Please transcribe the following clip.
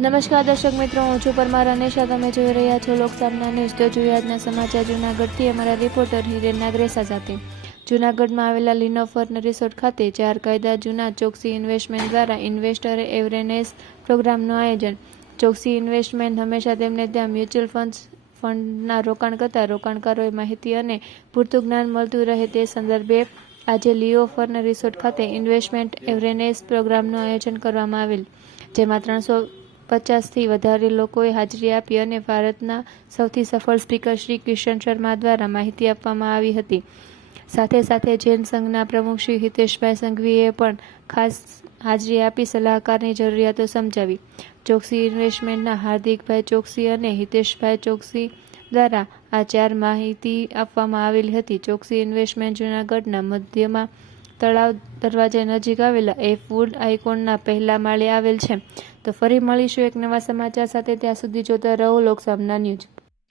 નમસ્કાર દર્શક મિત્રો, હું છું પરમાર અનેશા. તમે જોઈ રહ્યા છો લોકસામના ન્યૂઝ. તો જોઈએ આજના સમાચાર. જૂનાગઢથી અમારા રિપોર્ટર હિરેન નાગરેસા સાથે. જૂનાગઢમાં આવેલા લિનોફર્ન રિસોર્ટ ખાતે ચાર કાયદા, જૂના ચોકસી ઇન્વેસ્ટમેન્ટ દ્વારા ઇન્વેસ્ટરે એવરેનેસ પ્રોગ્રામનું આયોજન. ચોકસી ઇન્વેસ્ટમેન્ટ હંમેશા તેમને ત્યાં મ્યુચ્યુઅલ ફંડ્સ, ફંડના રોકાણ કરતા રોકાણકારોએ માહિતી અને પૂરતું જ્ઞાન મળતું રહે તે સંદર્ભે આજે લિયો ફર્ન રિસોર્ટ ખાતે ઇન્વેસ્ટમેન્ટ એવરેનેસ પ્રોગ્રામનું આયોજન કરવામાં આવેલ, જેમાં ત્રણસો પચાસથી વધારે લોકોએ હાજરી આપી અને ભારતના સૌથી સફળ સ્પીકર શ્રી કિશન શર્મા દ્વારા માહિતી આપવામાં આવી હતી. સાથે સાથે જૈન સંઘના પ્રમુખ શ્રી હિતેશભાઈ સંઘવીએ પણ ખાસ હાજરી આપી સલાહકારની જરૂરિયાતો સમજાવી. ચોકસી ઇન્વેસ્ટમેન્ટના હાર્દિકભાઈ ચોકસી અને હિતેશભાઈ ચોકસી દ્વારા આ ચાર માહિતી આપવામાં આવેલી હતી. ચોકસી ઇન્વેસ્ટમેન્ટ જૂનાગઢના મધ્યમાં તળાવ દરવાજા નજીક આવેલા એ ફૂડ આઇકોનના પહેલા માળે આવેલ છે. તો ફરી મળીશું એક નવા સમાચાર સાથે. ત્યાં સુધી જોતા રહો લોકસામના ન્યૂઝ.